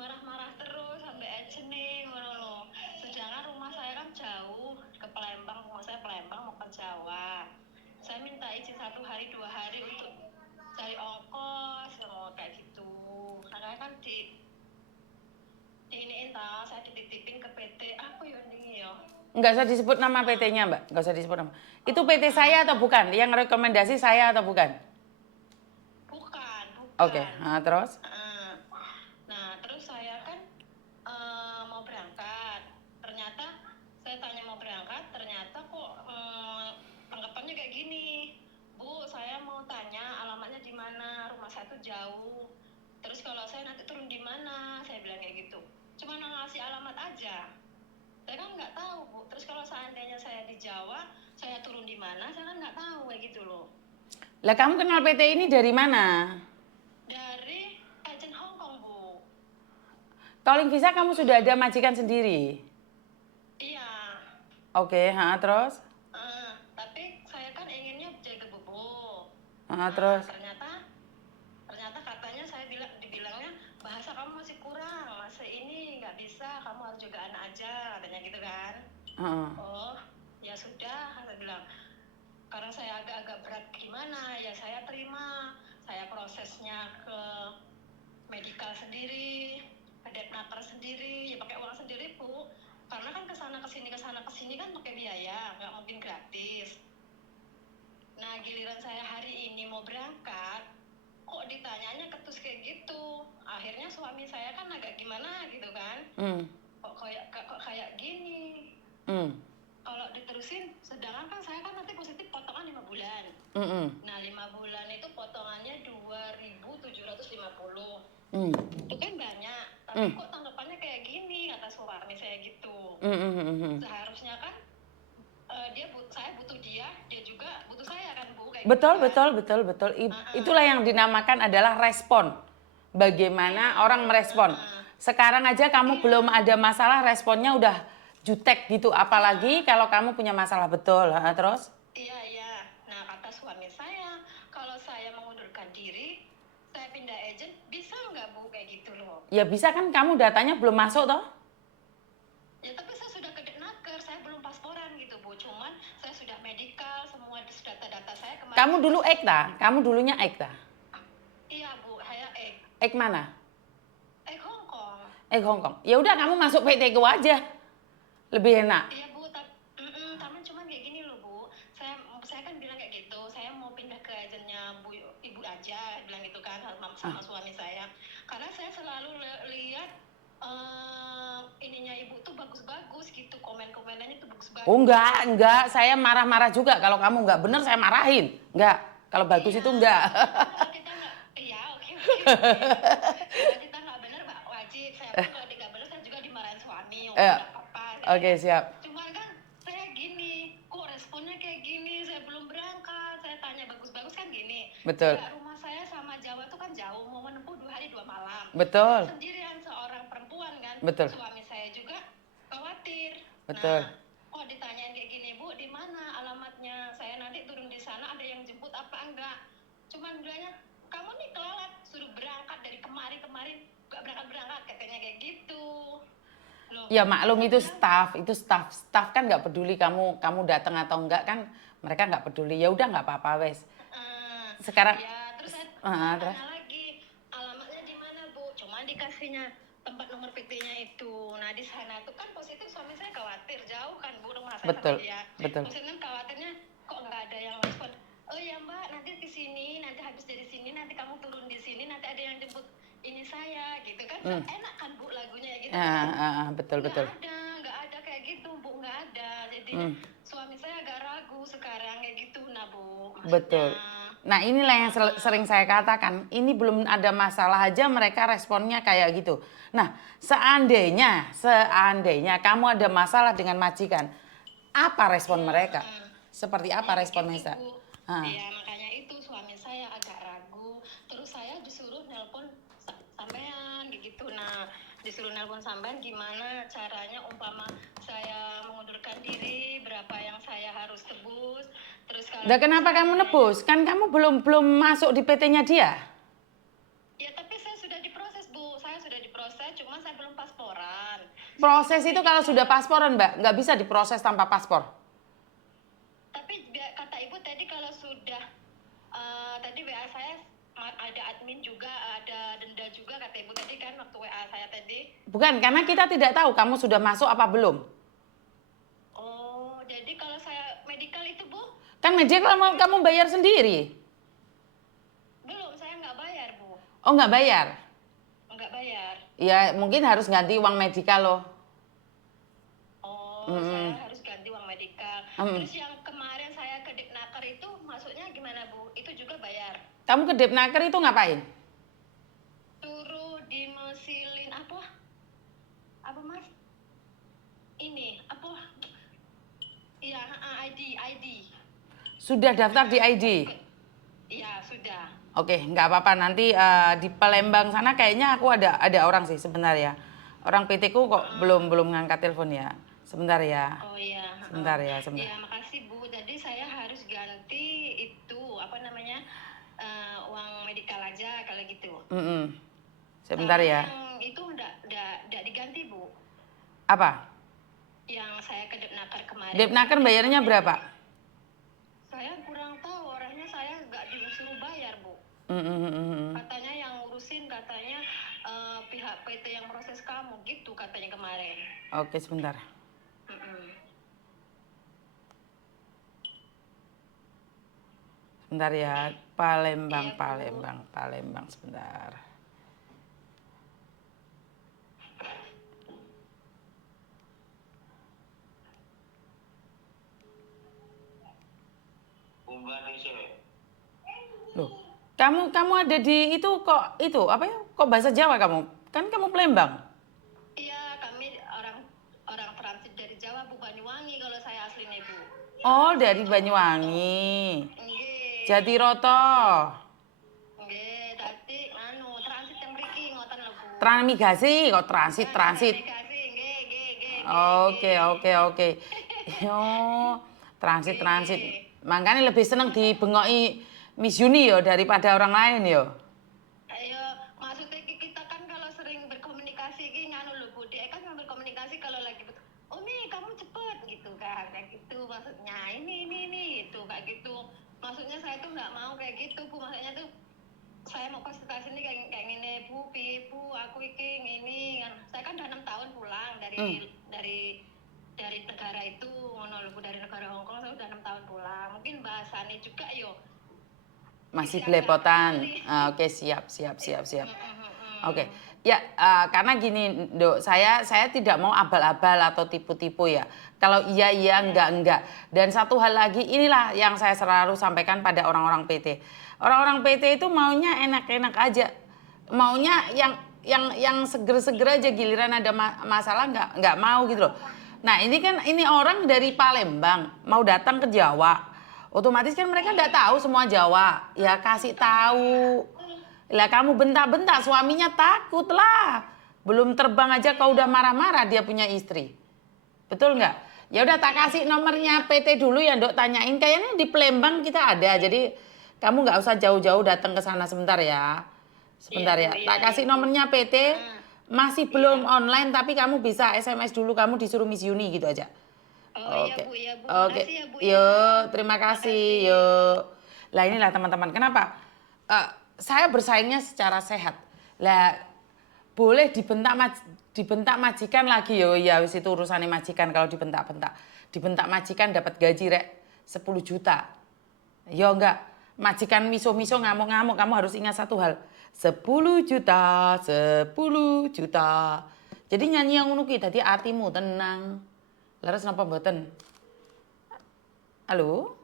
marah-marah terus sampai nih ngono lho. Sedangkan rumah saya kan jauh ke Palembang, rumah saya Palembang mau ke Jawa. Saya minta izin 1 hari 2 hari untuk cari ongkos kayak gitu. Karena kan diiniin tahu saya dititipin ke PT apa ya ini ya. Nggak usah disebut nama PT-nya, Mbak. Nggak usah disebut nama. Itu PT saya atau bukan? Yang rekomendasi saya atau bukan? Bukan. Oke, nah, terus? Nah, terus saya kan mau berangkat. Ternyata saya tanya mau berangkat, ternyata kok tanggapannya kayak gini. Bu, saya mau tanya alamatnya di mana? Rumah saya tuh jauh. Terus kalau saya nanti turun di mana? Saya bilang kayak gitu. Cuma ngasih alamat aja. Saya kan nggak tahu, Bu. Terus kalau seandainya saya di Jawa, saya turun di mana? Saya kan nggak tahu kayak gitu loh. Lah kamu kenal PT ini dari mana? Dari agen Hong Kong, Bu. Calling Visa kamu sudah ada majikan sendiri? Iya. Oke, terus? Tapi saya kan inginnya jaga bobo. Terus? Ternyata katanya dibilangnya bahasa kamu masih kurang, masih ini nggak bisa, kamu harus jaga anak aja, katanya gitu kan. Oh, ya sudah, saya bilang. Karena saya agak-agak berat gimana, ya saya terima. Saya prosesnya ke medical sendiri, ke Depnaker sendiri, ya pakai uang sendiri, Bu. Karena kan kesana kesini kan pakai biaya, nggak mungkin gratis. Nah, giliran saya hari ini mau berangkat, kok ditanyanya ketus kayak gitu. Akhirnya suami saya kan agak gimana gitu kan. Kok kayak gini. Kalau diterusin, sedangkan kan saya kan nanti positif potongan 5 bulan. Nah, 5 bulan itu potongannya 2.750. Itu kan banyak, tapi kok tanggapannya kayak gini, kata suami saya gitu. Seharusnya kan saya butuh dia juga butuh saya kan, Bu. Kayak Betul. Itulah yang dinamakan adalah respon. Bagaimana orang merespon. Sekarang aja kamu belum ada masalah, responnya udah jutek gitu. Apalagi kalau kamu punya masalah, betul. Terus? Iya. Nah, kata suami saya, kalau saya mengundurkan diri, saya pindah agent, bisa nggak, Bu, kayak gitu loh? Ya bisa kan, kamu datanya belum masuk toh? Ya, tapi saya sudah ke Depnaker, saya belum pasporan gitu, Bu. Cuman saya sudah medical, semua data-data saya kemarin. Kamu dulu Ekta? Kamu dulunya Ekta? Iya, Bu, saya Ek mana? Hong Kong. Hong Kong. Ya udah kamu masuk PT ku aja. Lebih enak. Iya, Bu, tapi cuman kayak gini loh, Bu. Saya kan bilang kayak gitu, saya mau pindah ke agennya Ibu aja, bilang gitu kan sama suami saya. Karena saya selalu lihat ininya Ibu tuh bagus-bagus gitu, komen-komenannya tuh bagus-bagus. Oh enggak, saya marah-marah juga kalau kamu enggak bener saya marahin. Enggak, kalau bagus itu enggak. Kalau kita enggak, iya oke. Kalau kita enggak bener, wajib. Saya pun kalau enggak bener, saya juga dimarahin suami. Enggak apa-apa. Oke, siap. Cuma kan saya gini, kok responnya kayak gini, saya belum berangkat, saya tanya bagus-bagus kan gini. Betul. Jarak rumah saya sama Jawa tuh kan jauh, mau menempuh 2 hari 2 malam. Betul. Saya sendirian seorang perempuan kan. Betul. Suami saya juga khawatir. Betul. Nah, kok ditanyain kayak gini, Bu, di mana alamatnya? Saya nanti turun di sana, ada yang jemput apa enggak? Cuman bilangnya, kamu nih kelewat, suruh berangkat dari kemarin, nggak berangkat, katanya kayak gitu. Loh, ya maklum itu staff kan nggak peduli kamu datang atau enggak kan, mereka nggak peduli. Ya udah nggak apa-apa wes. Sekarang. Ya, terus saya terus? tanya lagi, alamatnya di mana, Bu? Cuma dikasihnya tempat nomor PT-nya itu. Nah, di sana tuh kan positif, suami saya khawatir, jauh kan, Bu, rumah saya sama dia. Betul. Maksudnya khawatirnya kok nggak ada yang respon. Oh ya, Mbak, nanti di sini, nanti habis dari sini, nanti kamu turun di sini, nanti ada yang jemput ini saya, gitu kan. Enak kan, Bu, lagunya ya gitu kan. Betul. Nggak ada kayak gitu, Bu, nggak ada. Jadi suami saya agak ragu sekarang kayak gitu, nah, Bu. Maksudnya, betul. Nah inilah yang sering saya katakan, ini belum ada masalah aja mereka responnya kayak gitu. Nah seandainya kamu ada masalah dengan majikan, apa respon mereka? Seperti apa respon mereka? Iya, makanya itu suami saya agak ragu. Terus saya disuruh nelpon sampean gitu. Nah, disuruh nelpon sampean gimana caranya umpama saya mengundurkan diri, berapa yang saya harus tebus. Terus kalau kenapa kamu nebus? Kan kamu belum masuk di PT-nya dia. Ya, tapi saya sudah diproses, Bu. Bu, saya sudah diproses, cuma saya belum pasporan. Proses itu kalau sudah pasporan, Mbak, nggak bisa diproses tanpa paspor. Tapi kata Ibu tadi kalau sudah, tadi WA saya ada admin juga, ada denda juga kata Ibu tadi kan waktu WA saya tadi. Bukan, karena kita tidak tahu kamu sudah masuk apa belum. Oh, jadi kalau saya medical itu Bu? Kan medical kamu bayar sendiri. Belum, saya nggak bayar Bu. Oh, nggak bayar? Nggak bayar. Ya, mungkin harus ganti uang medical loh. Oh, saya harus ganti uang medical. Terus yang kemarin saya ke Dipnaker itu masuknya gimana Bu? Itu juga bayar? Kamu ke Depnaker itu ngapain? Suruh dimesilin apa? Apa Mas? Ini apa? Iya, ID. Sudah daftar di ID? Iya, sudah. Oke, nggak apa-apa. Nanti di Palembang sana kayaknya aku ada orang sih sebentar ya. Orang PT ku kok belum ngangkat telepon ya. Sebentar ya. Oh iya. Sebentar ya, sebentar. Iya, makasih Bu. Jadi saya harus ganti itu apa namanya? Uang medikal aja kalau gitu. Sebentar ya. Yang itu enggak diganti Bu. Apa? Yang saya ke Depnaker kemarin. Depnaker bayarnya berapa? Saya kurang tahu, orangnya saya nggak disuruh bayar Bu. Katanya yang ngurusin katanya pihak PT yang proses kamu gitu katanya kemarin. Oke, sebentar. Sebentar ya, Palembang sebentar. Loh, kamu ada di itu kok itu apa ya? Kok bahasa Jawa kamu? Kan kamu Palembang. Iya, kami orang transit dari Jawa Bu, Banyuwangi kalau saya aslinya Bu. Oh, dari Banyuwangi. Nggih. Jatiroto. Nggih, tadi transit yang mriki ngoten lho Bu. Transmigrasi kok transit. Nggih. Oke. Yo, transit. Makanya lebih seneng dibengoki Miss Yuni yo daripada orang lain yo. Ayo, maksudnya kita kan kalau sering berkomunikasi lho Bu, dia kan berkomunikasi kalau lagi Umi kamu cepet gitu kan, kayak gitu maksudnya ini itu kayak gitu. Maksudnya saya tuh nggak mau kayak gitu Bu, maksudnya tuh saya mau konsultasi ini kayak gini Bu, aku ini kan saya kan udah 6 tahun pulang dari negara itu dari negara Hongkong, saya udah 6 tahun pulang, mungkin bahasannya juga yo masih belepotan. Oke, siap. Oke. Ya, karena gini, Dok, saya tidak mau abal-abal atau tipu-tipu ya. Kalau iya, enggak. Dan satu hal lagi, inilah yang saya selalu sampaikan pada orang-orang PT. Orang-orang PT itu maunya enak-enak aja. Maunya yang seger-seger aja, giliran ada masalah enggak mau gitu loh. Nah, ini orang dari Palembang mau datang ke Jawa. Otomatis kan mereka nggak tahu semua Jawa. Ya kasih tahu. Lah kamu bentak-bentak, suaminya takut lah. Belum terbang aja kau udah marah-marah dia punya istri. Betul nggak? Ya udah tak kasih nomornya PT dulu ya, Dok, tanyain. Kayaknya di Palembang kita ada. Jadi kamu nggak usah jauh-jauh datang ke sana sebentar ya. Sebentar ya. Tak kasih nomornya PT. Masih belum online tapi kamu bisa SMS dulu, kamu disuruh Miss Yuni gitu aja. Oke. Iya, Bu. Oke. Makasih ya, Bu. Yuk, terima kasih. Yuk. Lah inilah teman-teman, kenapa? Saya bersaingnya secara sehat. Lah boleh dibentak majikan lagi yo. Ya wis itu urusannya majikan kalau dibentak-bentak. Dibentak majikan dapat gaji rek 10 juta. Yo enggak. Majikan miso-miso ngamuk-ngamuk, kamu harus ingat satu hal. 10 juta. Jadi nyanyi yang ngono ki dadi atimu tenang. Laras napa mboten? Halo?